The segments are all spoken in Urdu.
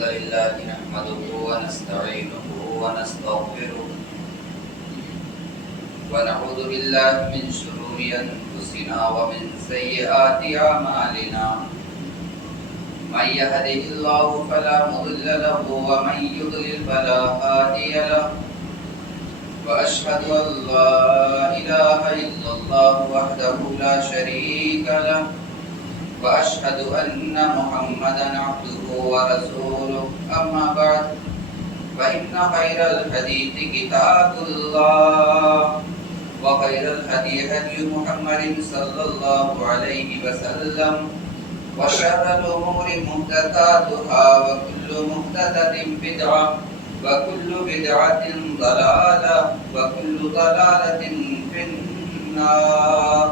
الحمد لله نحمده ونستعينه ونستغفره ونعوذ بالله من شرور أنفسنا ومن سيئات أعمالنا من يهده الله فلا مضل له ومن يضلل فلا هادي له وأشهد أن لا إله إلا الله وحده لا شريك له وأشهد أن محمدا عبده ورسوله أما بعد فإن خير الحديث كتاب الله وخير الهدي هدي محمد صلى الله عليه وسلم وشر الأمور محدثاتها وكل محدثة بدعة وكل بدعة ضلالة وكل ضلالة في النار.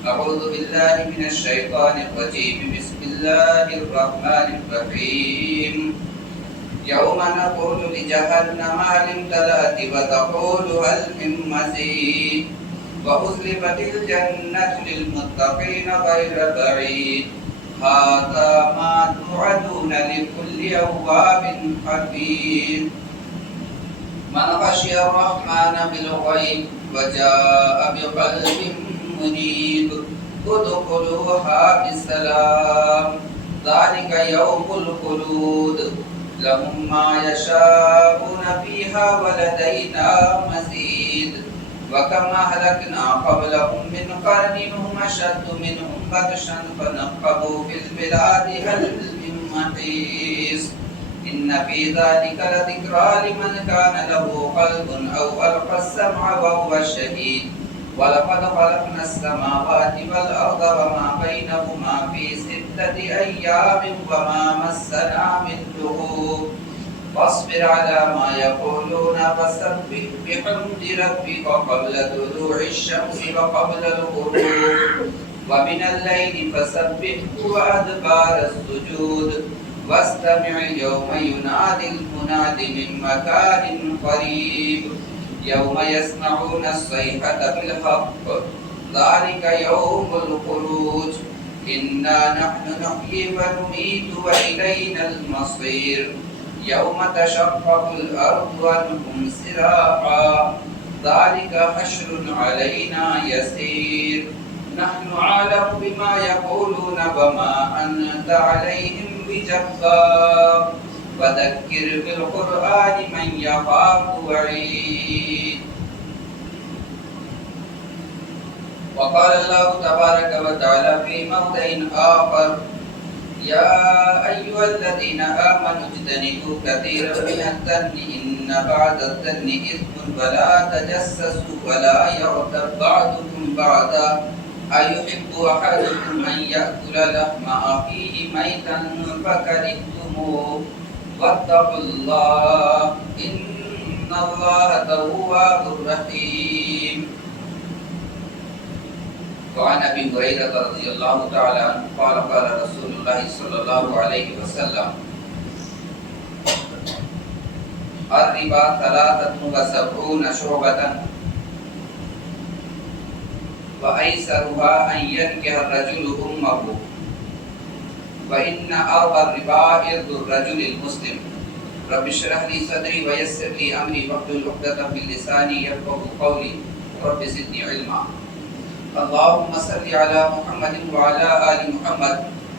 أعوذ بالله من الشيطان الرجيم. بسم الله الرحمن الرحيم. يوم نقول لجهنم هل امتلأت وتقول هل من مزيد وأزلفت الجنة للمتقين غير بعيد هذا ما توعدون لكل أواب حفيظ. من خشي الرحمن بالغيب وجاء بقلب منيب ادخلوها بسلام ذلك يوم الخلود لهم ما يشاءون فيها ولدينا مزيد. وكم أهلكنا قبلهم من قرن هم أشد منهم بطشا فنقبوا في البلاد هل من محيص. إن في ذلك لذكرى لمن كان له قلب أو ألقى السمع وهو شهيد. ولقد خلقنا السماوات والأرض وما بينهما في 6 أيام وما مسنا من لغوب. فاصبر على ما يقولون وسبح بحمد ربك قبل طلوع الشمس وقبل الغروب ومن الليل فسبحه وأدبار السجود واستمع يوم ينادي المناد من مكان قريب يوم يسمعون الصيحة بالحق ذلك يوم الخروج. إنا نحن نحيي ونميت وإلينا المصير. يوم تشقق الأرض عنهم سراعا ذلك حشر علينا يسير. نحن أعلم بما يقولون وما أنت عليهم بجبار وذكر بالقرآن من يخاف وعيد. وقال الله تبارك وتعالى في موضع آخر يا أيها الذين آمنوا اجتنبوا كثيرا من الظن إن بعض الظن إثم ولا تجسسوا ولا يغتب بعضكم بعضا أيحب أحدكم أن يأكل لحم أخيه ميتا فكرهتموه واتقوا الله إن الله تواب رحيم. وعن أبي هريرة رضي الله تعالى عنه قال قال رسول الله صلى الله عليه وسلم الربا 73 شعبة وأيسرها أن ينكح الرجل أمه وإن أرض الربا إرض الرجل المسلم. رب اشرح لي صدري ويسر لي أمري واحلل عقدة من لساني يفقهوا قولي رب زدني علما. اللهم صل على محمد وعلى آل محمد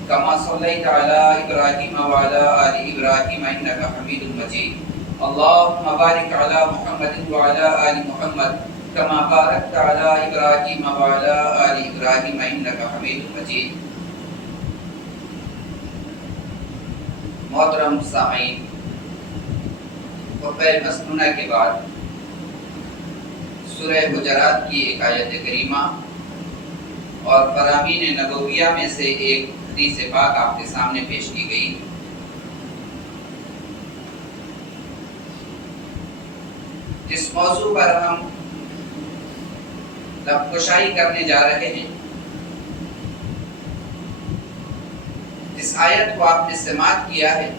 كما صليت على إبراهيم وعلى آل إبراهيم إنك حميد مجيد. اللهم بارك على محمد وعلى آل محمد كما باركت على إبراهيم وعلى آل إبراهيم إنك حميد مجيد. محترم سامعین، خطبہ مسنونہ کے بعد سورہ حجرات کی ایک آیت کریمہ اور فرامین نبویہ میں سے ایک حدیث پاک آپ کے سامنے پیش کی گئی. جس موضوع پر ہم لب کشائی کرنے جا رہے ہیں، جس آیت کو آپ نے سماعت کیا ہے،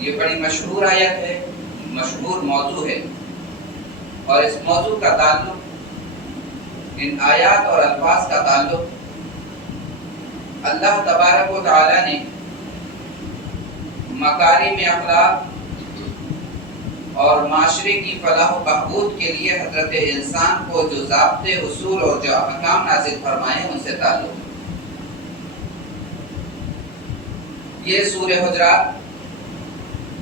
یہ بڑی مشہور آیت ہے، مشہور موضوع ہے، اور اس موضوع کا تعلق، ان آیات اور الفاظ کا تعلق اللہ تبارک و تعالی نے مکارم اخلاق اور معاشرے کی فلاح و بہبود کے لیے حضرت انسان کو جو ضابطے، اصول اور جو احکام نازل فرمائے ان سے تعلق ہے۔ یہ سورہ حجرات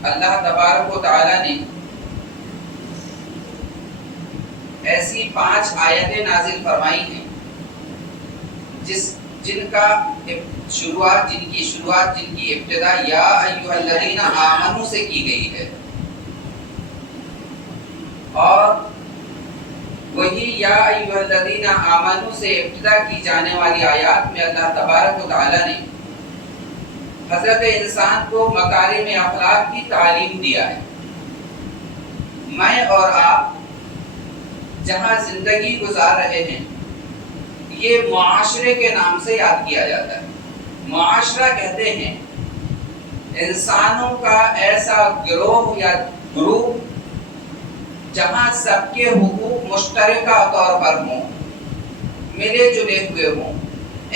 اللہ تبارک و تعالی نے ایسی 5 آیتیں نازل فرمائی ہیں جن کی شروعات، جن کی ابتدا یا ایھا الذین آمنوا سے کی گئی ہے، اور وہی یا ایھا الذین آمنوا سے ابتدا کی جانے والی آیات میں اللہ تبارک و تعالی نے حضرت انسان کو مکارم اخلاق کی تعلیم دیا ہے۔ میں اور آپ جہاں زندگی گزار رہے ہیں یہ معاشرے کے نام سے یاد کیا جاتا ہے۔ معاشرہ کہتے ہیں انسانوں کا ایسا گروہ یا گروپ جہاں سب کے حقوق مشترکہ طور پر ہوں، ملے جلے ہوئے ہوں،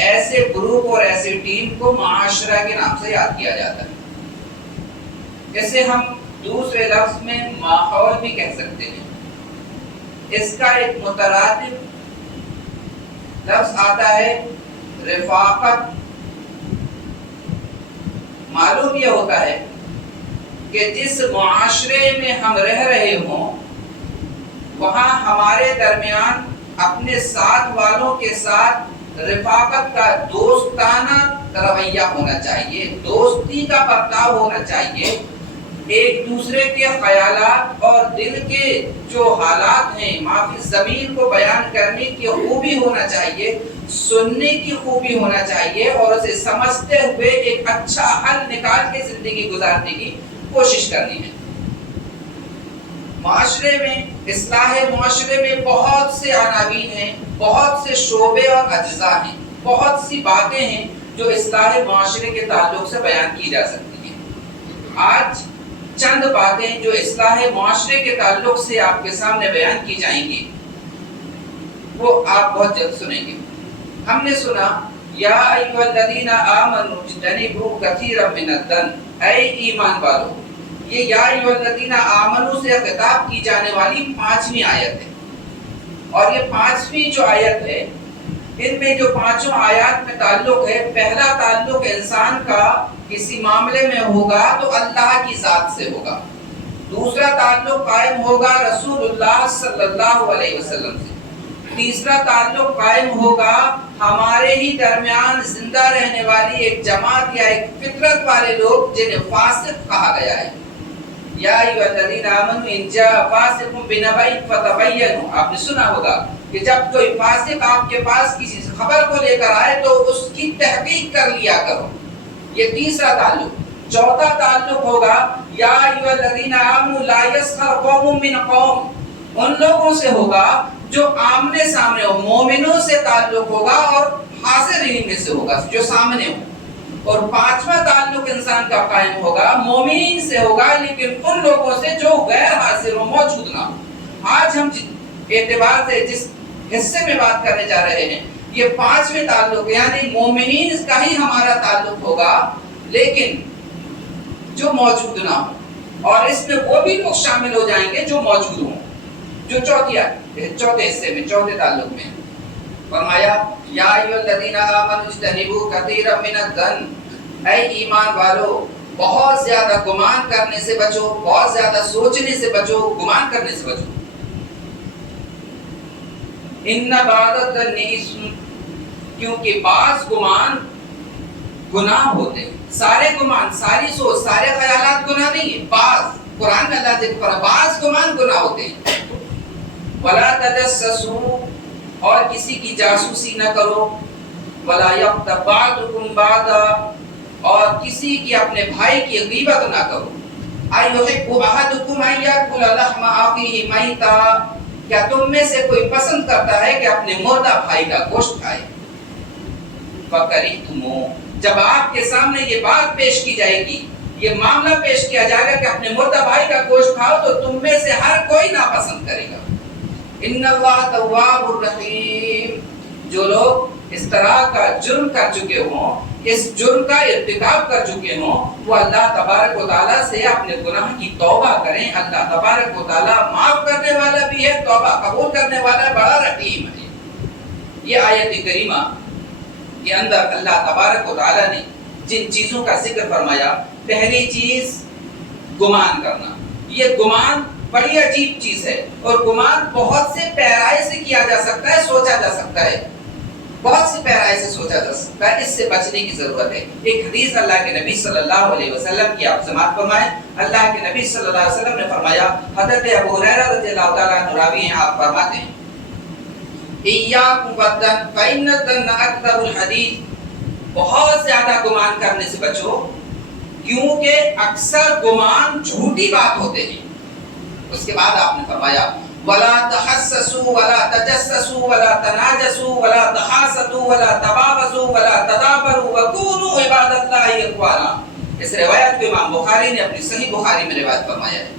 ایسے گروپ اور ایسی ٹیم کو معاشرہ کے نام سے یاد کیا جاتا ہے۔ اسے ہم دوسرے لفظ میں ماحول بھی کہہ سکتے ہیں۔ اس کا ایک مترادف لفظ آتا ہے رفاقت۔ معلوم یہ ہوتا ہے کہ جس معاشرے میں ہم رہ رہے ہوں وہاں ہمارے درمیان اپنے ساتھ والوں کے ساتھ رفاقت کا دوستانہ رویہ ہونا چاہیے، دوستی کا برتاؤ ہونا چاہیے، ایک دوسرے کے خیالات اور دل کے جو حالات ہیں معافی زمین کو بیان کرنے کی خوبی ہونا چاہیے، سننے کی خوبی ہونا چاہیے، اور اسے سمجھتے ہوئے ایک اچھا حل نکال کے زندگی گزارنے کی کوشش کرنی ہے۔ معاشرے میں، اصلاح معاشرے میں بہت سے عناوین ہیں، بہت سے شعبے اور اجزاء ہیں، بہت سی باتیں ہیں جو اصلاح معاشرے کے تعلق سے بیان کی جا سکتی ہیں۔ آج چند باتیں جو اصلاح معاشرے کے تعلق سے آپ کے سامنے بیان کی جائیں گی وہ آپ بہت جلد سنیں گے۔ ہم نے سنا یا ایھا الذین آمنوا اجتنبوا کثیرا من الظن، اے ایمان والو۔ یہ یا ایھا الذین آمنوا سے خطاب کی جانے والی 5ویں آیت ہے، اور یہ 5ویں جو آیت ہے ان میں جو 5 آیات میں تعلق ہے، پہلا تعلق انسان کا کسی معاملے میں ہوگا تو اللہ کی ذات سے ہوگا، دوسرا تعلق قائم ہوگا رسول اللہ صلی اللہ علیہ وسلم سے، تیسرا تعلق قائم ہوگا ہمارے ہی درمیان زندہ رہنے والی ایک جماعت یا ایک فطرت والے لوگ جنہیں فاسق کہا گیا ہے۔ یا ایھا الذین آمنوا ان جاء فاسق بنبأ فتبینوا، آپ نے سنا ہوگا کہ جب کوئی فاسق آپ کے پاس کسی خبر کو لے کر آئے تو اس کی تحقیق کر لیا کرو، یہ تیسرا تعلق۔ چوتھا تعلق ہوگا یا ایھا الذین آمنوا لا یسخر قوم من قوم، ان لوگوں سے ہوگا جو آمنے سامنے ہو، مومنوں سے تعلق ہوگا اور حاضرین میں سے ہوگا جو سامنے ہو۔ اور 5واں تعلق انسان کا قائم ہوگا مومنین سے ہوگا، لیکن ان لوگوں سے جو غیر حاضر ہو، موجود نہ ہو۔ آج ہم اعتبار سے جس حصے میں بات کرنے جا رہے ہیں یہ 5ویں تعلق یعنی مومنین کا ہی ہمارا تعلق ہوگا، لیکن جو موجود نہ ہو، اور اس میں وہ بھی لوگ شامل ہو جائیں گے جو موجود ہوں۔ جو چوتھے حصے میں، چوتھے تعلق میں فرمایا یا ایھا الذین آمنوا اجتنبوا کثیرا من الظن، اے ایمان والو بہت زیادہ گمان کرنے سے بچو، بہت زیادہ سوچنے سے بچو، گمان کرنے سے بچو۔ ان بعض الظن اثم، کیونکہ بعض گمان گناہ ہوتے ہیں۔ سارے گمان، ساری سوچ، سارے خیالات گناہ نہیں ہیں، بعض قرآن میں اللہ ذکر فرمایا بعض گمان گناہ ہوتے ہیں۔ ولا تجسسوا، اور کسی کی جاسوسی نہ کرو، ولا یغتب بعضکم بعضا، اور کسی کی اپنے بھائی کی غیبت نہ کرو۔ ایحب احدکم ان یاکل لحم اخیہ میتا، کیا تم میں سے کوئی پسند کرتا ہے کہ اپنے مردہ بھائی کا گوشت کھائے؟ فکرہتموہ، جب آپ کے سامنے یہ بات پیش کی جائے گی، یہ معاملہ پیش کیا جائے گا کہ اپنے مردہ بھائی کا گوشت کھاؤ، تو تم میں سے ہر کوئی ناپسند کرے گا۔ ان اللہ تواب الرحیم، جو لوگ اس طرح کا جرم کر چکے ہوں اس جرم کا ارتکاب کر چکے ہوں وہ اللہ تبارک و تعالیٰ سے اپنے گناہ کی توبہ کریں. اللہ تبارک و تعالیٰ معاف کرنے والا بھی ہے, توبہ قبول کرنے والا ہے, بڑا رحیم ہے. یہ آیت کریمہ کے اندر اللہ تبارک و تعالیٰ نے جن چیزوں کا ذکر فرمایا, پہلی چیز گمان کرنا. یہ گمان بڑی عجیب چیز ہے, اور گمان بہت سے پیرائے سے کیا جا سکتا ہے, سوچا جا سکتا ہے, بہت سی پیرائے سے سوچا جا سکتا ہے. اس سے بچنے کی ضرورت ہے. ایک حدیث اللہ کے نبی صلی اللہ علیہ وسلم کی آپ سماعت فرمائیں. اللہ کے نبی صلی اللہ علیہ وسلم نے فرمایا, حضرت ابو ہریرہ رضی اللہ تعالیٰ عنہ راوی ہیں, آپ فرماتے ہیں ایاکم والظن فإن الظن اکذب الحدیث, بہت زیادہ گمان کرنے سے بچو کیونکہ اکثر گمان جھوٹی بات ہوتے ہیں. اس کے بعد آپ نے فرمایا ولا تحسسوا ولا تجسسوا ولا تناجسوا ولا تحاسدوا ولا تباغضوا ولا تدابروا وكونوا عباد الله اخوانا. اس روایت کو امام بخاری نے اپنی صحیح بخاری میں روایت فرمایا ہے.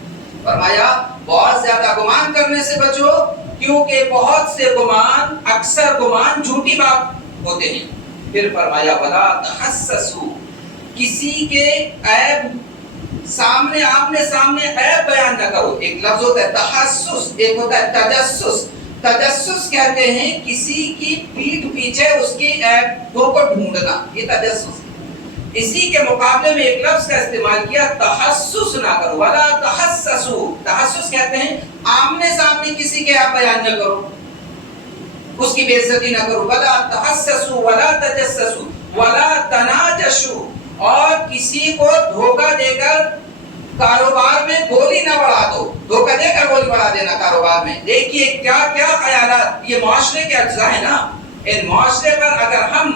فرمایا بہت زیادہ گمان کرنے سے بچو کیونکہ بہت سے گمان, اکثر گمان جھوٹی بات ہوتے ہیں. پھر فرمایا ولا تحسسوا, کسی کے عیب سامنے آمنے سامنے عیب بیان نہ کرو. ایک لفظ ہوتا ہے تحسس, ایک ہوتا ہے تجسس. تجسس کہتے ہیں کسی کی پیٹھ پیچھے اس کی عیبوں کو ڈھونڈنا, یہ تجسس. اسی کے مقابلے میں ایک لفظ کا استعمال کیا تحسس نہ کرو, ولا تحسسوا. تحسس کہتے ہیں آمنے سامنے کسی کے عیب بیان نہ کرو, اس کی بے عزتی نہ کرو. ولا تحسسوا ولا تجسسوا ولا تناجشوا, اور کسی کو دھوکہ دے کر کاروبار میں گولی نہ بڑھا دو. دھوکہ دے کر گولی بڑھا دینا کاروبار میں. دیکھیے کیا کیا خیالات, یہ معاشرے کے اجزاء ہیں نا. ان معاشرے پر اگر ہم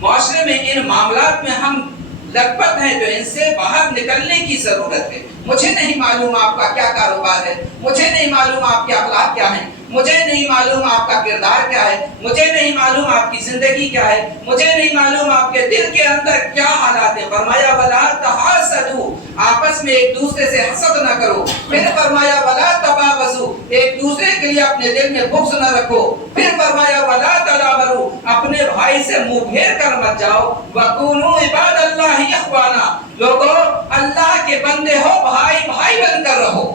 معاشرے میں ان معاملات میں ہم لگ پت ہیں تو ان سے باہر نکلنے کی ضرورت ہے. مجھے نہیں معلوم آپ کا کیا کاروبار ہے, مجھے نہیں معلوم آپ کے اخلاق کیا ہیں, مجھے نہیں معلوم آپ کا کردار کیا ہے, مجھے نہیں معلوم آپ کی زندگی کیا ہے, مجھے نہیں معلوم آپ کے دل کے اندر کیا حالات ہیں. فرمایا ولا تحاسدوا, آپس میں ایک دوسرے سے حسد نہ کرو. پھر فرمایا ولا تباغضوا, ایک دوسرے کے لیے اپنے دل میں بغض نہ رکھو. پھر فرمایا ولا تدابروا, اپنے بھائی سے منہ پھیر کر مت جاؤ. وکونوا عباد اللہ اخوانا, لوگو اللہ کے بندے ہو, بھائی بھائی بن کر رہو.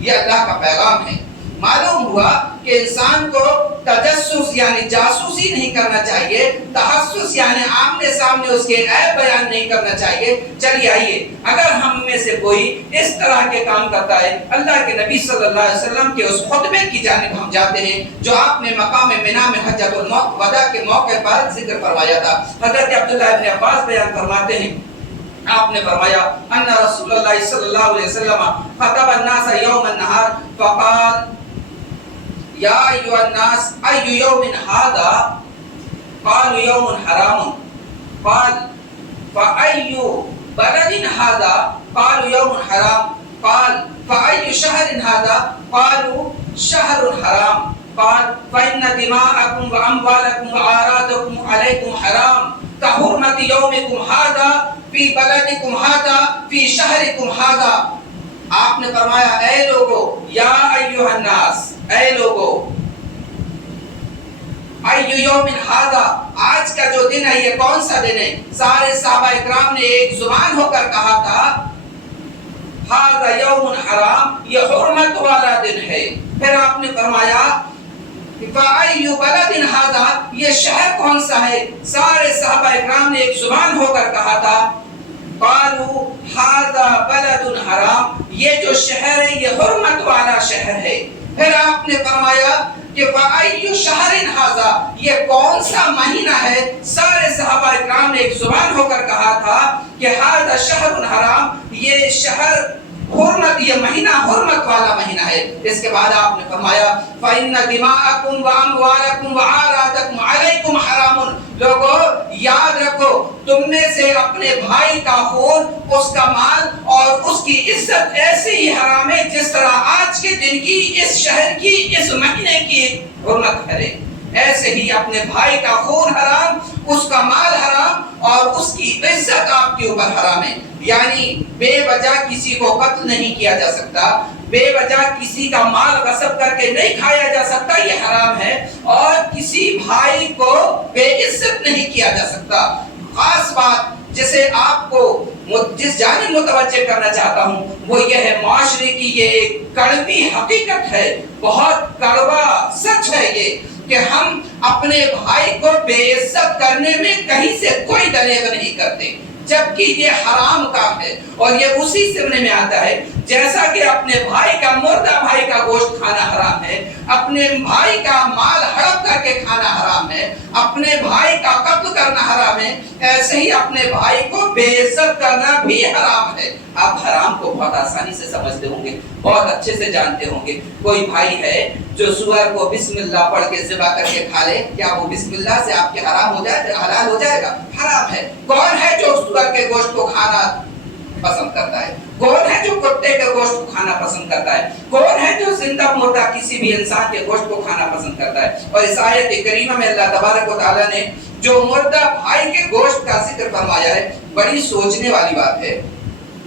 یہ اللہ کا پیغام ہے. معلوم ہوا کہ انسان کو تجسس یعنی جاسوسی نہیں کرنا چاہیے, تحسس یعنی آمنے سامنے اس کے عیب بیان نہیں کرنا چاہیے. چلیے آئیے, اگر ہم میں سے کوئی اس طرح کے کام کرتا ہے, اللہ کے نبی صلی اللہ علیہ وسلم کے اس خطبے کی جانب ہم جاتے ہیں جو آپ نے مقام منا میں حجۃ الوداع کے موقع پر ذکر فرمایا تھا. حضرت عبداللہ ابن عباس بیان فرماتے ہیں, آپ نے فرمایا ان رسول اللہ صلی اللہ علیہ وسلم خطب الناس یوم النہار فقال یا ایھا الناس ای یوم ھذا قالوا یوم حرام قال فای بلد ھذا قالوا یوم حرام قال فای شهر ھذا قالوا شهر حرام قال فإن دماءكم وأموالكم وأعراضكم عليكم حرام كحرمة يومكم هذا في بلدكم هذا في شهركم هذا. آپ نے فرمایا اے لوگو, یا ایھا الناس, اے لوگو, ای یوم ھذا, آج کا جو دن ہے یہ کون سا دن ہے؟ سارے صحابہ اکرام نے ایک زبان ہو کر کہا تھا ھذا یوم حرام, یہ حرمت والا دن ہے. پھر آپ نے فرمایا فأي بلد هذا, یہ شہر کون سا ہے؟ سارے صحابہ اکرام نے ایک زبان ہو کر کہا تھا قالوا هذا بلد حرام, یہ جو شہر ہے یہ حرمت والا شہر ہے. پھر آپ نے فرمایا کہ فأي شهر هذا, یہ کون سا مہینہ ہے؟ سارے صحابہ اکرام نے ایک زبان ہو کر کہا تھا کہ هذا شهر حرام, یہ شہر حرمت, یہ مہینہ حرمت والا مہینہ ہے. اس کے بعد آپ نے فرمایا فإن دماءكم وأموالكم وأعراضكم عليكم حرام. لوگو یاد رکھو, تم میں سے اپنے بھائی کا خون, اس کا مال اور اس کی عزت ایسے ہی حرام ہے جس طرح آج کے دن کی, اس شہر کی, اس مہینے کی حرمت ہے. ایسے ہی اپنے بھائی کا خون حرام, اس کا مال حرام اور اس کی عزت آپ کے اوپر حرام ہے. یعنی بے وجہ کسی کو قتل نہیں کیا جا سکتا, بے وجہ کسی کا مال غصب کر کے نہیں کھایا جا سکتا, یہ حرام ہے. اور کسی بھائی کو بے عزت نہیں کیا جا سکتا. خاص بات جسے آپ کو جس جانب متوجہ کرنا چاہتا ہوں وہ یہ ہے، معاشرے کی یہ ایک کڑوی حقیقت ہے، بہت کڑوا سچ ہے یہ، کہ ہم اپنے بھائی کو بے عزت کرنے میں کہیں سے کوئی دریغ نہیں کرتے، جبکہ یہ حرام کام ہے، اور یہ اسی ضمن میں آتا ہے جیسا کہ اپنے بھائی کا، مردہ بھائی کا گوشت کھانا حرام ہے، اپنے بھائی کا مال ہڑپ کر کے کھانا حرام ہے، اپنے بھائی کا قتل کرنا حرام ہے، ایسے ہی اپنے بھائی کو بے عزت کرنا بھی حرام ہے۔ آپ حرام کو بہت آسانی سے سمجھتے ہوں گے، بہت اچھے سے جانتے ہوں گے۔ کوئی بھائی ہے جو سور کو بسم اللہ پڑھ کے ذبح کر کے کھا لے، کیا وہ بسم اللہ سے آپ کے حرام ہو جائے، حلال ہو جائے گا؟ حرام ہے۔ کون ہے جو سور کے گوشت کو کھانا پسند کرتا ہے؟ کون ہے جو کتے کے گوشت کو کھانا پسند کرتا ہے؟ کون ہے جو زندہ مردہ کسی بھی انسان کے گوشت کو کھانا پسند کرتا ہے؟ اور اس آیت کریمہ میں اللہ تبارک و تعالیٰ نے جو مردہ بھائی کے گوشت کا ذکر فرمایا ہے، بڑی سوچنے والی بات ہے۔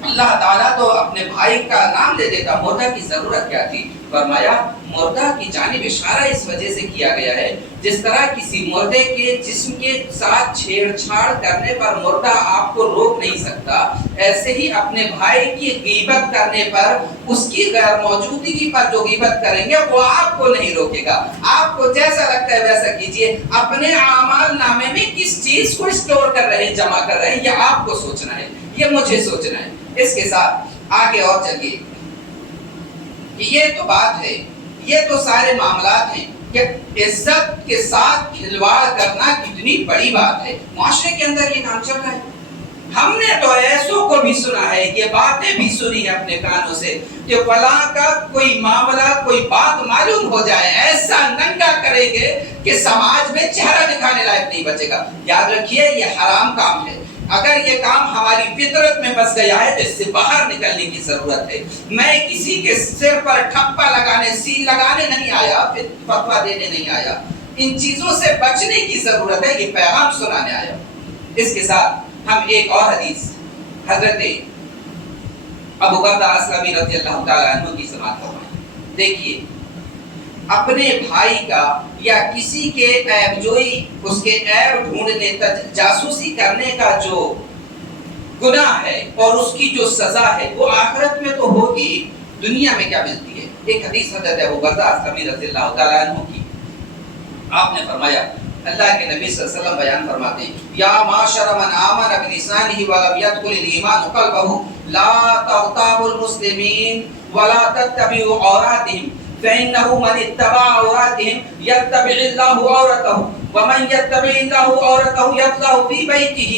اللہ تعالیٰ تو اپنے بھائی کا نام لے دیتا، مردہ کی ضرورت کیا تھی؟ فرمایا مردہ کی جانب اشارہ اس وجہ سے کیا گیا ہے، جس طرح کسی مردے کے جسم کے ساتھ چھیڑ چھاڑ کرنے پر مردہ آپ کو روک نہیں سکتا، ایسے ہی اپنے بھائی کی غیبت کرنے پر، اس کی غیر موجودگی پر جو غیبت کریں گے وہ آپ کو نہیں روکے گا۔ آپ کو جیسا لگتا ہے ویسا کیجئے۔ اپنے اعمال نامے میں کس چیز کو اسٹور کر رہے ہیں، جمع کر رہے ہیں، یہ آپ کو سوچنا ہے، یہ مجھے سوچنا ہے۔ اس کے ساتھ آگے اور چلیے، یہ تو بات ہے، یہ تو سارے معاملات ہیں کہ عزت کے ساتھ کھلواڑ کرنا کتنی بڑی بات ہے۔ معاشرے کے اندر یہ کام چل رہا ہے۔ ہم نے تو ایسوں کو بھی سنا ہے، یہ باتیں بھی سنی ہیں اپنے کانوں سے، کہ فلاں کا کوئی معاملہ، کوئی بات معلوم ہو جائے، ایسا ننگا کریں گے کہ سماج میں چہرہ دکھانے لائق نہیں بچے گا۔ یاد رکھیے یہ حرام کام ہے۔ اگر یہ کام ہماری فطرت میں بس گیا ہے تو اس سے باہر نکلنے کی ضرورت ہے۔ میں کسی کے سر پر ٹھپا لگانے، سیل لگانے نہیں آیا، فتویٰ دینے نہیں آیا۔ ان چیزوں سے بچنے کی ضرورت ہے، یہ پیغام سنانے آیا۔ اس کے ساتھ ہم ایک اور حدیث حضرت ابو بردہ اسلمی رضی اللہ تعالیٰ عنہ کی سماعت فرمائیں۔ دیکھیے، اپنے بھائی کا یا کسی کے عیب جوئی، اس کے عیب ڈھونڈنے، جاسوسی کرنے کا جو گناہ ہے اور اس کی جو سزا ہے وہ آخرت میں تو ہوگی، دنیا میں کیا ملتی ہے؟ ایک حدیث حضرت ابو بردہ اسلمی رضی اللہ تعالیٰ عنہ کی، آپ نے فرمایا، اللہ کے نبی صلی اللہ علیہ وسلم بیان فرماتے ہیں، یا معاشر من آمن بلسانہ ولم يدخل الایمان قلبہ لا تغتابوا المسلمین ولا تتبعوا عوراتهم فإنه من اتبع عوراتهم يتبع الله عورته ومن يتبع الله عورته يطلع في بيته۔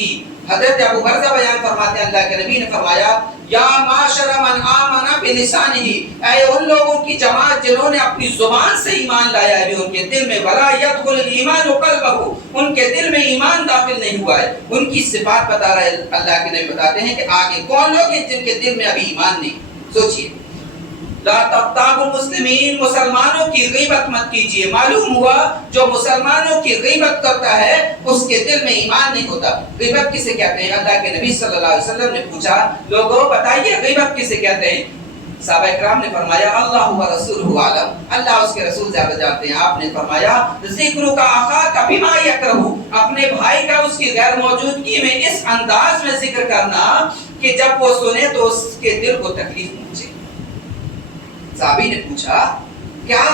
حضرت ابو برزہ بیان فرماتے ہیں، اللہ کے نبی نے فرمایا، یا معاشر من آمن بلسانہ، اے ان لوگوں کی جماعت جنہوں نے اپنی زبان سے ایمان لایا ہے ان کے دل میں، ولا يدخل الایمان قلبہ، ان کے دل میں ایمان داخل نہیں ہوا ہے۔ ان کی صفات بتا رہے اللہ کے نبی، بتاتے ہیں کہ آگے کون لوگ ہیں جن کے دل میں ابھی ایمان نہیں۔ سوچئے، لا تغتابوا المسلمین، مسلمانوں کی غیبت مت کیجیے۔ معلوم ہوا جو مسلمانوں کی غیبت کرتا ہے اس کے دل میں ایمان نہیں ہوتا۔ غیبت کسے کہتے ہیں؟ اللہ کے نبی صلی اللہ علیہ وسلم نے پوچھا، لوگوں بتائیے غیبت کسے کہتے ہیں؟ صحابہ کرام نے فرمایا، اللہ و رسولہ عالم، اللہ اس کے رسول زیادہ جانتے ہیں۔ آپ نے فرمایا، ذکر کا اخاک بما یکرہ، اپنے بھائی کا اس کی غیر موجودگی میں اس انداز میں ذکر کرنا کہ جب وہ سنے تو اس کے دل کو تکلیف پہنچے۔ صحابی نے پوچھا، کیا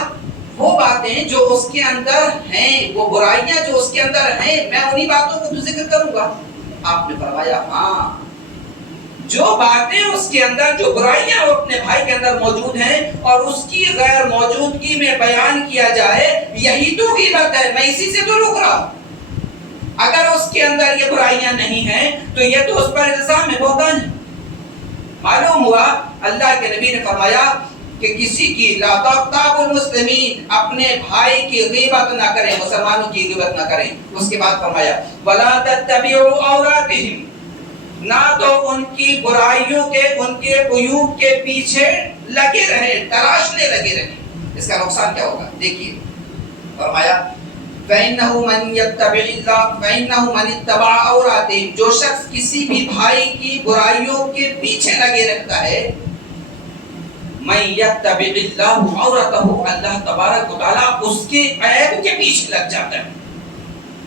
وہ باتیں جو اس کے اندر ہیں، وہ برائیاں جو اس کے اندر ہیں، میں انہی باتوں کو تو ذکر کروں گا؟ آپ نے فرمایا، ہاں، جو باتیں اس کے اندر، جو برائیاں وہ اپنے بھائی کے اندر موجود ہیں اور اس کی غیر موجودگی میں بیان کیا جائے، یہی تو غیبت ہے۔ میں اسی سے تو رک رہا ہوں۔ اگر اس کے اندر یہ برائیاں نہیں ہیں تو یہ تو اس پر الزام ہے، بہتان ہے۔ معلوم ہوا اللہ کے نبی نے فرمایا کہ کسی کی لا تغتابوا المسلمین، اپنے بھائی کی غیبت نہ کریں، مسلمانوں کی غیبت نہ کریں۔ اس کے بعد فرمایا، ولا تتبعوا عوراتهم، نہ تو ان کی برائیوں کے، ان کے عیوب کے پیچھے لگے رہے، تلاشنے لگے رہے۔ اس کا نقصان کیا ہوگا؟ دیکھیے، فرمایا، فَإِنَّهُ مَنْ يَتَّبِعِ اللَّهَ فَإِنَّهُ مَنِ اتَّبَعَ عَوْرَاتِهِمْ، جو شخص کسی بھی بھائی کی برائیوں کے پیچھے لگے رہتا ہے، مَنْ يَتَّبِعِ اللَّهُ عَوْرَتَهُ، اللہ تبارک و تعالیٰ اس کے عیب کے پیچھے لگ جاتا ہے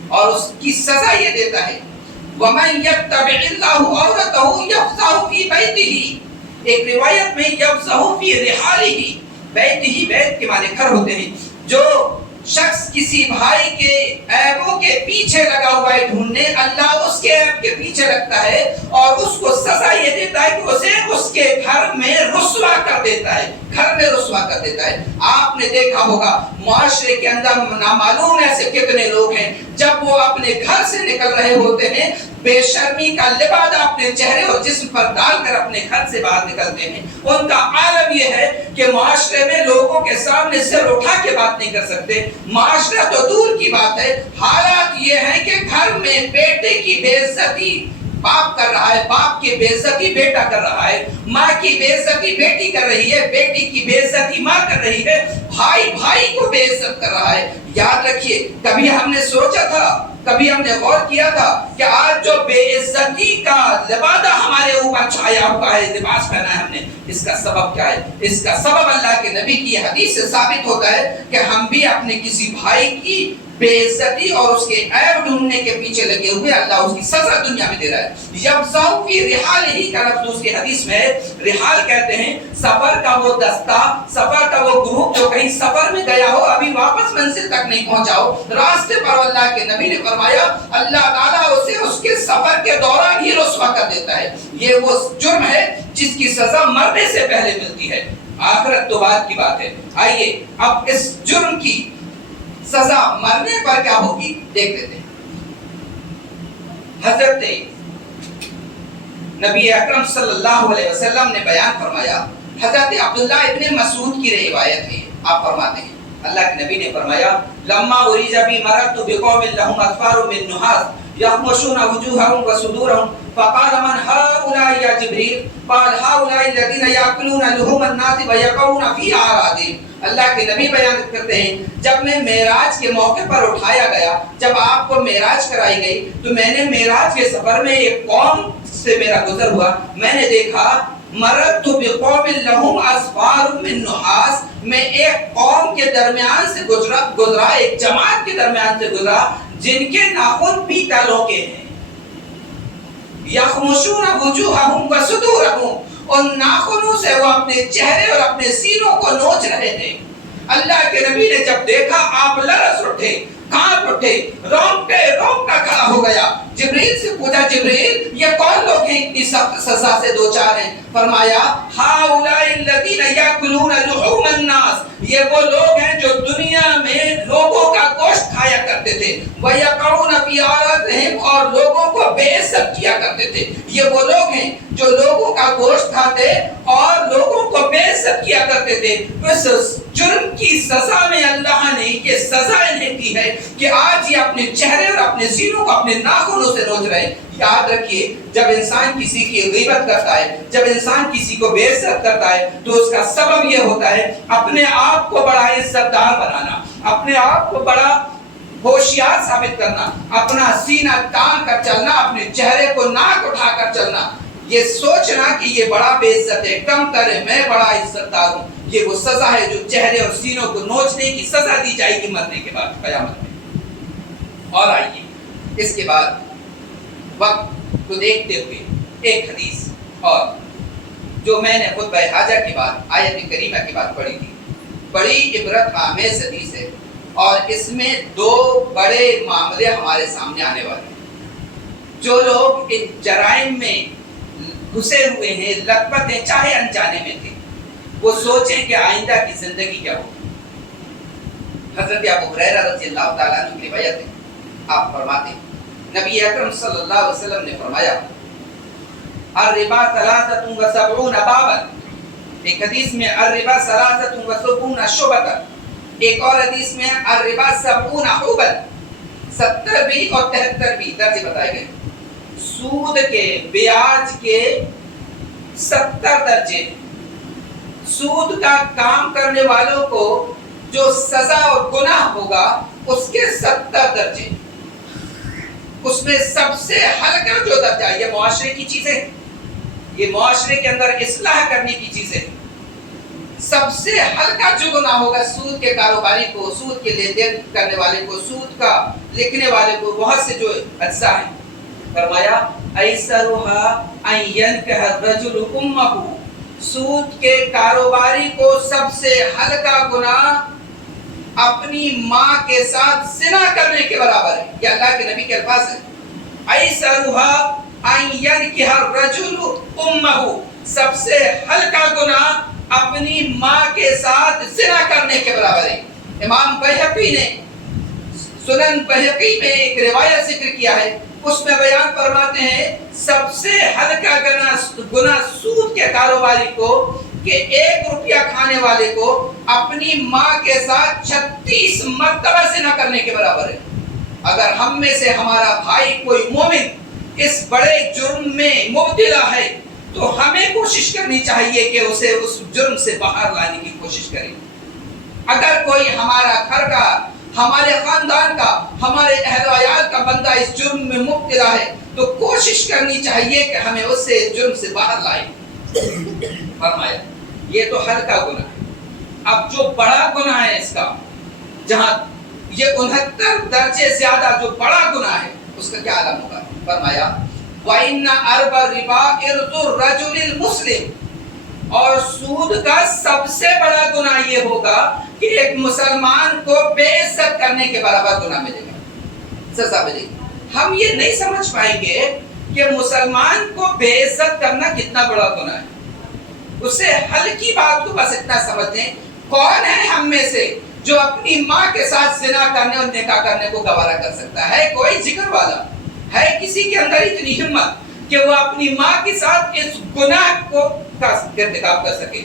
اور اس کی سزا یہ دیتا ہے، وَمَن يَتَّبِعِ اللَّهُ عَوْرَتَهُ يَفْزَعُ فِي بَيْتِهِ، ایک روایت میں يَفْزَعُ فِي رِحَالِهِ، بیتِهِ بیت کے معنی گھر ہوتے ہیں. جو شخص کسی بھائی کے عیبوں کے پیچھے لگا ہوا ہے ڈھونڈنے، اللہ اس کے عیب کے پیچھے لگتا ہے اور اس کو سزا یہ دیتا ہے کہ اسے اس کے گھر میں رسوا کر دیتا ہے، گھر میں رسوا کر دیتا ہے. آپ نے دیکھا ہوگا معاشرے کے اندر نامعلوم ایسے کتنے لوگ ہیں جب وہ اپنے گھر سے نکل رہے ہوتے ہیں بے شرمی کا لبادہ اپنے چہرے اور جسم پر ڈال کر اپنے گھر سے باہر نکلتے ہیں. ان کا عالم یہ ہے کہ معاشرے میں لوگوں کے سامنے سر اٹھا کے بات نہیں کر سکتے. معاشرہ تو دور کی بات ہے، حالات یہ ہے کہ گھر میں بیٹے کی بے عزتی باپ کر رہا ہے، باپ کی بے عزتی بیٹا کر رہا ہے، ماں کی بے عزتی بیٹی کر رہی ہے، بیٹی کی بے عزتی ماں کر رہی ہے، بھائی بھائی کو بے عزت کر رہا ہے. یاد رکھیے، کبھی ہم نے سوچا تھا، کبھی ہم نے غور کیا تھا کہ آج جو بے عزتی کا لبادہ ہمارے اوپر چھایا ہوا ہے، لباس پہنا ہے ہم نے، اس کا سبب کیا ہے؟ اس کا سبب اللہ کے نبی کی حدیث سے ثابت ہوتا ہے کہ ہم بھی اپنے کسی بھائی کی بے عزتی اور اس کے عیب ڈھونڈنے کے پیچھے لگے ہوئے، اللہ اس کی سزا دنیا میں دے رہا ہے. یفزعُ فی رحالہ کا لفظ اس کی حدیث میں ہے. رحال کہتے ہیں سفر کا وہ دستہ، سفر کا وہ گروپ جو کہیں سفر میں گیا ہو، ابھی واپس منزل تک نہیں پہنچا ہو، راستے پر اللہ کے نبی نے فرمایا اللہ تعالیٰ اسے اس کے سفر کے دوران ہی رسوا کر دیتا ہے. یہ وہ جرم ہے جس کی سزا مرنے سے پہلے ملتی ہے، آخرت تو بعد کی بات ہے. آئیے اب اس جرم کی سزا مرنے پر کیا ہوگی دیکھ لیتے ہیں. حضرت نبی اکرم صلی اللہ علیہ وسلم نے بیان فرمایا، حضرت عبداللہ ابن مسعود کی روایت ہے، آپ فرماتے ہیں اللہ کے نبی نے فرمایا لما اریج بی مررت بقوم لهم اظفار من نحاس يخمشون وجوههم وصدورهم فقال من هؤلاء يا جبريل قال هؤلاء الذين ياكلون لحوم الناس ويقعون في اعراضهم. اللہ کے نبی بیان کرتے ہیں جب میں معراج کے موقع پر اٹھایا گیا، جب آپ کو معراج کرائی گئی تو میں نے معراج کے سفر میں ایک قوم سے میرا گزر ہوا، میں نے دیکھا مررت بقوم لهم اظفار من نحاس، میں ایک قوم کے درمیان سے گزرا ایک جماعت کے درمیان سے گزرا جن کے ناخن پیتلوں کے ہیں. یخمشون وجوہہم وصدورہم، ان ناخنوں سے وہ اپنے چہرے اور اپنے سینوں کو نوچ رہے تھے. اللہ کے نبی نے جب دیکھا آپ لرز اٹھے، کانپ اٹھے، رونگٹا کھڑا ہو گیا. جبریل سے پوچھا جبریل یہ کون لوگ ہیں اتنی سخت سزا سے دوچار ہیں؟ فرمایا ہؤلاء الذین یاکلون لحوم الناس، یہ وہ لوگ ہیں جو دنیا میں لوگوں کا گوشت کھایا کرتے تھے، ویقعون فی اعراضہم، اور لوگوں کو بے عزت کیا کرتے تھے. یہ وہ لوگ ہیں جو لوگوں کا گوشت کھاتے اور لوگوں کو بے عزت کیا کرتے تھے. اس جرم کی سزا میں اللہ نے یہ سزا انہیں دی ہے کہ آج یہ اپنے چہرے اور اپنے سینوں کو اپنے ناخنوں سے نوچ رہے ہیں. یاد رکھیے جب انسان کسی کی غیبت کرتا ہے، جب انسان کسی کو بے عزت کرتا ہے تو اس کا سبب یہ ہوتا ہے اپنے آپ کو بڑا عزت دار بنانا، اپنے آپ کو بڑا ہوشیار ثابت کرنا، اپنا سینہ تان کر چلنا، اپنے چہرے کو ناک اٹھا کر چلنا، یہ سوچنا کہ یہ بڑا بے عزت ہے، کم تر ہے، میں بڑا عزت دار ہوں. یہ وہ سزا ہے جو چہرے اور سینوں کو نوچنے کی سزا دی جائے گی مرنے کے بعد قیامت میں. اور آئیے اس کے بعد وقت کو دیکھتے ہوئے ایک حدیث اور جو میں نے خطبہ حاجہ کے بعد آیت کریمہ کے بعد پڑھی تھی، بڑی عبرت آمیز حدیث ہے اور اس میں دو بڑے معاملے ہمارے سامنے آنے والے ہیں. جو لوگ ان جرائم میں گھسے ہوئے ہیں، لطپت ہیں، چاہے انجانے میں تھے، وہ سوچیں کہ آئندہ کی زندگی کیا ہوگی. حضرت ابو ہریرہ رضی اللہ تعالیٰ عنہ کی روایت ہے، آپ فرماتے ہیں نبی اکرم صلی اللہ علیہ وسلم نے فرمایا الربا 73 بابا، ایک حدیث میں الربا 73 شعبۃ، ایک اور حدیث میں الربا 70 حوبا، 70 بھی اور 73 بھی درجے بتائے گئے. سود کے، بیاج کے 70 درجے. سود کا کام کرنے والوں کو جو سزا اور گناہ ہوگا اس کے 70 درجے. اس میں سب سے ہلکا جو درجہ، یہ معاشرے کی چیزیں، یہ معاشرے کے اندر اصلاح کرنے کی چیزیں، سب سے ہلکا جو گناہ ہوگا سود کے کاروباری کو، سود کے لین دین کرنے والے کو، سود کا لکھنے والے کو، بہت سے جو اجزاء ہیں فرمایا ایسرھا ان ینکح الرجل امہ، سود کے کاروباری کو سب سے ہلکا گناہ اپنی ماں کے ساتھ زنا کرنے کے برابر ہے. یہ اللہ کے نبی کے الفاظ ہیں. ایسرھا ان ینکح الرجل امہ، سب سے ہلکا گناہ اپنی ماں کے ساتھ زنا کرنے کے برابر ہے. امام بہقی نے سنن بہقی میں ایک روایت ذکر کیا ہے، اس میں بیان فرماتے ہیں سب سے ہلکا گناہ سود کے کاروباری کو کہ 1 روپیہ کھانے والے کو اپنی ماں کے ساتھ 36 مرتبہ زنا کرنے کے برابر ہے. اگر ہم میں سے ہمارا بھائی کوئی مومن اس بڑے جرم میں مبتلا ہے تو ہمیں کوشش کرنی چاہیے کہ اسے اس جرم سے باہر لانے کی کوشش کریں. اگر کوئی ہمارا گھر کا، ہمارے خاندان کا، ہمارے اہل و عیال کا بندہ اس جرم میں مبتلا ہے تو کوشش کرنی چاہیے کہ ہمیں اس سے اس جرم سے باہر لائیں. فرمایا یہ تو ہلکا گناہ ہے. اب جو بڑا گناہ ہے اس کا، جہاں یہ 69 درجے زیادہ جو بڑا گناہ ہے اس کا کیا عالم ہوگا. فرمایا وَإِنَّ أَرْبَ الرِّبَا إِرْضُ الرَّجُلِ الْمُسْلِمِ، اور سود کا سب سے بڑا گناہ یہ ہوگا کہ ایک مسلمان کو بے عزت کرنے کے برابر گناہ ملے گا، سزا ملے گی. ہم یہ نہیں سمجھ پائیں گے کہ مسلمان کو بے عزت کرنا کتنا بڑا گناہ ہے. اسے ہلکی بات کو بس اتنا سمجھ لیں. کون ہے ہم میں سے جو اپنی ماں کے ساتھ زنا کرنے اور نکاح کرنے کو گوارا کر سکتا ہے؟ کوئی ذکر والا ہے کسی کے اندر اتنی ہمت کہ وہ اپنی ماں کے ساتھ اس گناہ کو ارتکاب کر سکے؟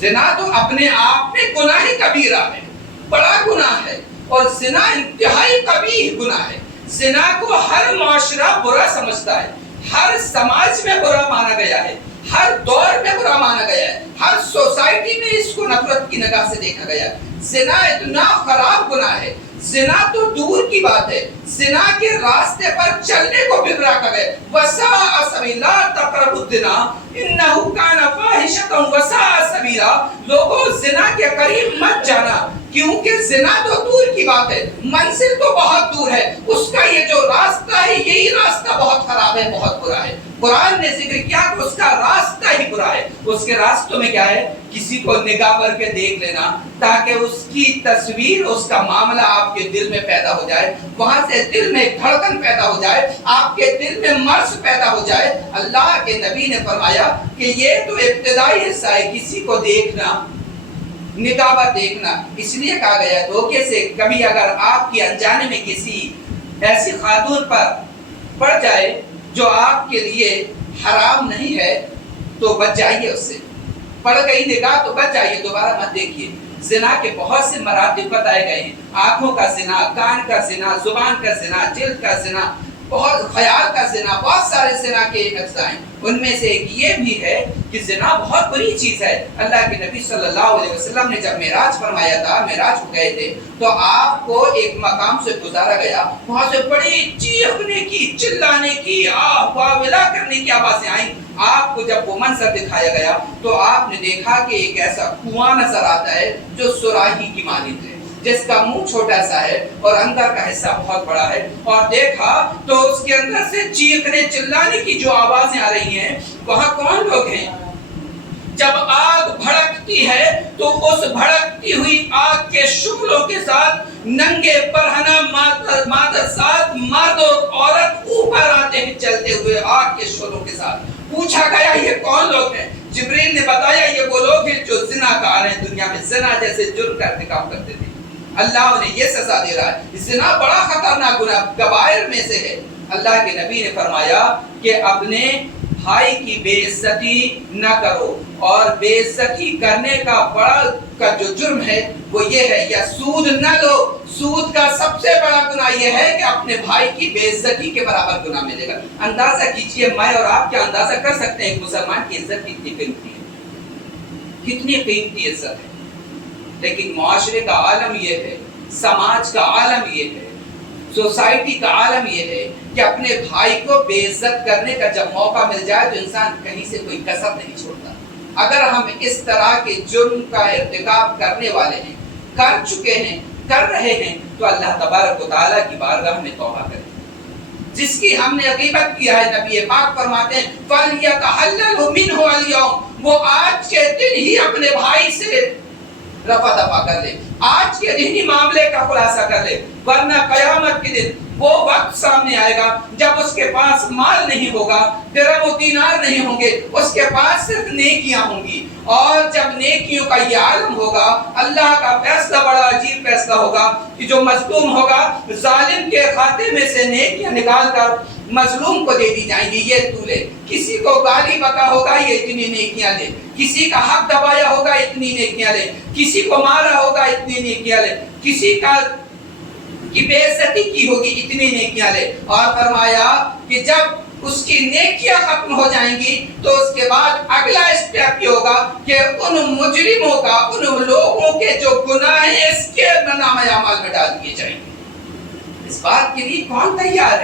زنا تو اپنے آپ میں گناہ کبیرہ ہے، بڑا گناہ ہے، اور زنا انتہائی قبیح گناہ ہے. زنا کو ہر معاشرہ برا سمجھتا ہے، ہر سماج میں برا مانا گیا ہے، ہر دور میں برا مانا گیا ہے، ہر سوسائٹی میں اس کو نفرت کی نگاہ سے دیکھا گیا ہے. زنا اتنا خراب گناہ ہے، زنا تو دور کی بات ہے، زنا کے راستے پر چلنے کو بھی برا کہا ہے. وَسَاءَ سَبِيلًا لَا تَقْرَبُوا الزِّنَا إِنَّهُ كَانَ فَاحِشَةً وَسَاءَ سَبِيلًا. لوگوں زنا کے قریب مت جانا، کیونکہ زنا تو دور کی بات ہے، منزل تو بہت دور ہے، اس کا یہ جو راستہ ہے یہی راستہ بہت خراب ہے، بہت برا ہے. قرآن نے ذکر کیا کہ اس کا راستہ ہی برا ہے. اس کے راستوں میں کیا ہے؟ کسی کو نگاہ کر کے دیکھ لینا تاکہ اس کی تصویر، اس کا معاملہ آپ کے دل میں پیدا ہو جائے، وہاں سے دل میں دھڑکن پیدا ہو جائے، آپ کے دل میں مرض پیدا ہو جائے. اللہ کے نبی نے فرمایا کہ یہ تو ابتدائی حصہ ہے، کسی کو دیکھنا، نگاہ پر دیکھنا. اس لیے کہا گیا دھوکے سے کبھی اگر آپ کی انجانے میں کسی ایسی خاتون پر پڑ جائے جو آپ کے لیے حرام نہیں ہے تو بچ جائیے اس سے. پڑ گئی نگاہ تو بچ جائیے، دوبارہ مت دیکھیے. زنا کے بہت سے مراتب بتائے گئے ہیں، آنکھوں کا زنا، کان کا زنا، زبان کا زنا، جلد کا زنا، بہت خیال کا زنا، بہت سارے زنا کے اجزاء ہیں. ان میں سے ایک یہ بھی ہے کہ زنا بہت بری چیز ہے. اللہ کے نبی صلی اللہ علیہ وسلم نے جب معراج فرمایا تھا، معراج کو گئے تھے تو آپ کو ایک مقام سے گزارا گیا، وہاں سے بڑی چیخنے کی، چلانے کی، آہ واہ ولا کرنے کی آوازیں آئیں. آپ کو جب وہ منظر دکھایا گیا تو آپ نے دیکھا کہ ایک ایسا کنواں نظر آتا ہے جو سراہی کی مانند ہے، جس کا منہ چھوٹا سا ہے اور اندر کا حصہ بہت بڑا ہے. اور دیکھا تو اس کے اندر سے چیخنے چلانے کی جو آوازیں آ رہی ہیں، وہاں کون لوگ ہیں؟ جب آگ بھڑکتی ہے تو اس بھڑکتی ہوئی آگ کے شعلوں کے ساتھ ننگے برہنہ مادر ساتھ مرد اور عورت اوپر آتے ہیں چلتے ہوئے آگ کے شعلوں کے ساتھ. پوچھا گیا یہ کون لوگ ہیں؟ جبریل نے بتایا یہ وہ لوگ ہیں جو زنا کار ہیں، دنیا میں زنا جیسے جرم کا ارتکاب کرتے تھے. اللہ انہیں یہ سزا دے رہا ہے. زنا بڑا خطرناک گناہ کبائر میں سے ہے. اللہ کے نبی نے فرمایا کہ اپنے بھائی کی بے عزتی نہ کرو، اور بے عزتی کرنے کا بڑا کا جو جرم ہے وہ یہ ہے، یا سود نہ لو. سود کا سب سے بڑا گناہ یہ ہے کہ اپنے بھائی کی بے عزتی کے برابر گناہ ملے گا. اندازہ کیجئے، میں اور آپ کیا اندازہ کر سکتے ہیں ایک مسلمان کی عزت کتنی قیمتی ہے، کتنی قیمتی عزت ہے. لیکن معاشرے کا عالم یہ ہے، سماج کا عالم یہ ہے، سوسائٹی کا عالم یہ ہے کہ اپنے بھائی کو بے عزت کرنے کا جب موقع مل جائے تو انسان کہیں سے کوئی کسر نہیں چھوڑتا. اگر ہم اس طرح کے جرم کا ارتکاب کرنے والے ہیں، کر چکے ہیں، کر رہے ہیں، تو اللہ تبارک و تعالیٰ کی بارگاہ میں توبہ کریں. جس کی ہم نے غیبت کیا ہے، نبی پاک فرماتے ہیں فَلْيَتَحَلَّلْهُ مِنْهُ الْيَوْمِ، وہ آج کے دن ہی اپنے بھائی سے رفع دفع کر لے، آج کے دن ہی معاملے کا خلاصہ کر لے، ورنہ قیامت کے دن وہ وقت سامنے آئے گا جب اس کے پاس مال نہیں ہوگا، درہم و دینار نہیں ہوں گے، اس کے پاس صرف نیکیاں ہوں گی، اور جب نیکیوں کا یہ عالم ہوگا، اللہ کا فیصلہ بڑا عجیب فیصلہ ہوگا کہ جو مظلوم ہوگا ظالم کے کھاتے میں سے نیکیاں نکال کر مظلوم کو دے دی جائیں گی، یہ تو لے، کسی کو گالی بکا ہوگا یہ اتنی نیکیاں لے، کسی کا حق دبایا ہوگا اتنی نیکیاں لے، کسی کو مارا ہوگا اتنی نیکیاں لے، کسی کا کی بے عزتی کی ہوگی اتنی نیکیاں لے، اور فرمایا کہ جب اس کی نیکیاں ختم ہو جائیں گی تو اس کے بعد اگلا اسٹیپ یہ ہوگا کہ ان مجرموں کا، ان لوگوں کے جو گناہ ہیں اس کے نامہ اعمال میں ڈال دیے جائیں گے۔ اس بات کے لیے کون تیار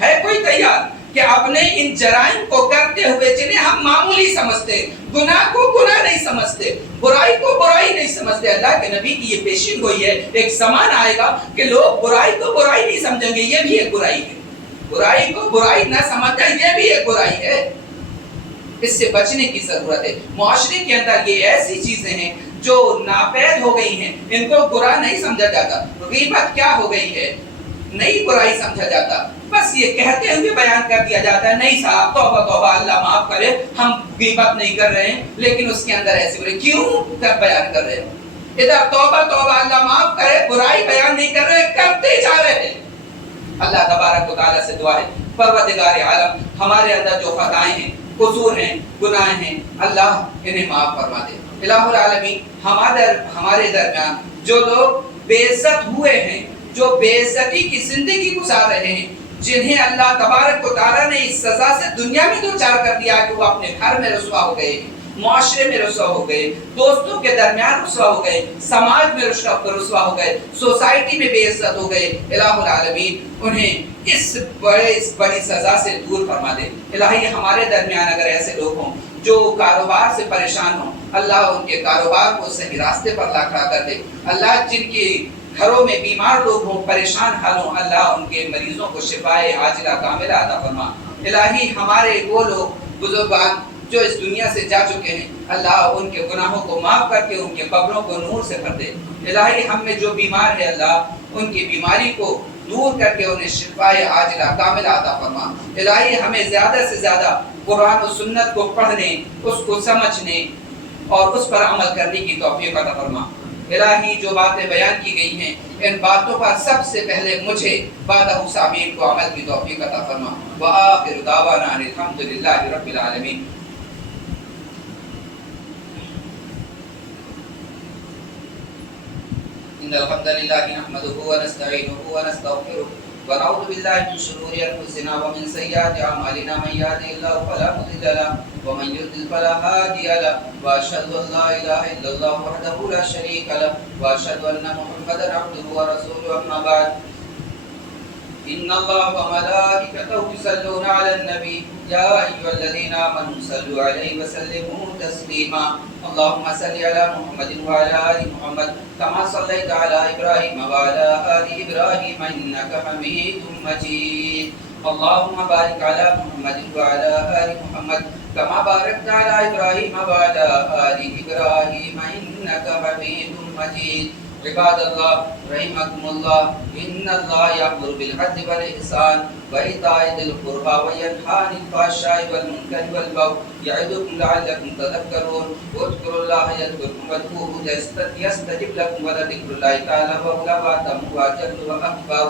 ہے کوئی تیار کہ اپنے ان جرائم کو کرتے ہوئے جنہیں ہم معمولی سمجھتے، گناہ کو گناہ نہیں سمجھتے، برائی کو برائی نہیں سمجھتے، اللہ کے نبی کی یہ پیشین گوئی ہے، ایک زمان آئے گا کہ لوگ برائی کو برائی نہیں سمجھیں گے، یہ بھی ایک برائی ہے، برائی کو برائی نہ سمجھنا یہ بھی ایک برائی ہے، اس سے بچنے کی ضرورت ہے۔ معاشرے کے اندر یہ ایسی چیزیں ہیں جو ناپید ہو گئی ہیں، ان کو برا نہیں سمجھا جاتا، غیبت کیا ہو گئی ہے، نئی برائی سمجھا جاتا، بس یہ کہتے ہوئے بیان کر دیا جاتا ہے، نہیں صاحب توبہ توبہ اللہ معاف کرے، ہم غیبت نہیں کر رہے ہیں، لیکن اس کے اندر ایسے برے کیوں بیان کر رہے ہیں؟ ادھر توبہ توبہ اللہ معاف کرے، برائی بیان نہیں کر رہے، کرتے جا رہے ہیں۔ اللہ تبارک و تعالیٰ سے دعا ہے پروردگار عالم ہمارے اندر جو خطائیں ہیں، قصور ہیں، گناہ ہیں، اللہ انہیں معاف فرما دے۔ الہ العالمین ہمارے درمیان جو لوگ بے عزت ہوئے ہیں، جو بے عزتی کی زندگی گزار رہے ہیں، جنہیں اللہ تبارک و تعالیٰ نے اس سزا سے دنیا میں دوچار کر دیا کہ وہ اپنے گھر میں رسوا ہو گئے، معاشرے میں رسوا ہو گئے، دوستوں کے درمیان رسوا ہو گئے، سماج میں رسوا ہو گئے، سوسائٹی میں بے عزت ہو گئے، الہ العالمین انہیں اس بڑی سزا سے دور فرما دے۔ الہی ہمارے درمیان اگر ایسے لوگ ہوں جو کاروبار سے پریشان ہوں، اللہ ان کے کاروبار کو صحیح راستے پر لا کھڑا کر دے۔ اللہ جن کی گھروں میں بیمار لوگ ہوں، پریشان حال ہوں، اللہ ان کے مریضوں کو شفائے عاجلہ کاملہ عطا فرما۔ الہی ہمارے وہ لوگ بزرگان جو اس دنیا سے جا چکے ہیں، اللہ ان کے گناہوں کو معاف کر کے ان کے قبروں کو نور سے بھر دے۔ الہی ہم میں جو بیمار ہے اللہ ان کی بیماری کو دور کر کے انہیں شفائے عاجلہ کاملہ عطا فرما۔ الہی ہمیں زیادہ سے زیادہ قرآن و سنت کو پڑھنے، اس کو سمجھنے اور اس پر عمل کرنے کی توفیق عطا فرما۔ الہی جو باتیں بیان کی گئی ہیں ان باتوں پر سب سے پہلے مجھے بعدہ سامعین کو عمل کی توفیق عطا فرما۔ وآخر دعوانا ان الحمد للہ رب العالمین۔ ان الحمد للہ نحمده ونستعینه ونستغفره ونعوذ باللہ من شرور انفسنا ومن سیئات اعمالنا من يهده الله فلا مضل له ومن يضلل فلا هادي له واشهد ان لا اله الا الله وحده لا شريك له واشهد ان محمدا عبده ورسوله اما بعد ان الله وملائكته يصلون على النبي يا ايها الذين امنوا صلوا عليه وسلموا تسليما اللهم صل على محمد وعلى ال محمد كما صليت على ابراهيم وعلى ال ابراهيم انك حميد مجيد اللهم بارك على محمد وعلى ال محمد كما باركت على ابراهيم وعلى ال ابراهيم انك حميد مجيد عباد اللہ رحمکم اللہ ان اللہ یأمر بالعدل والإحسان وإیتاء ذی القربى وینہی عن الفحشاء والمنکر والبغی یعظکم لعلکم تذکرون اذکروا اللہ یذکرکم وادعوہ یستجب لکم ولذکر اللہ تعالی وعلا واتم واجل واکبر۔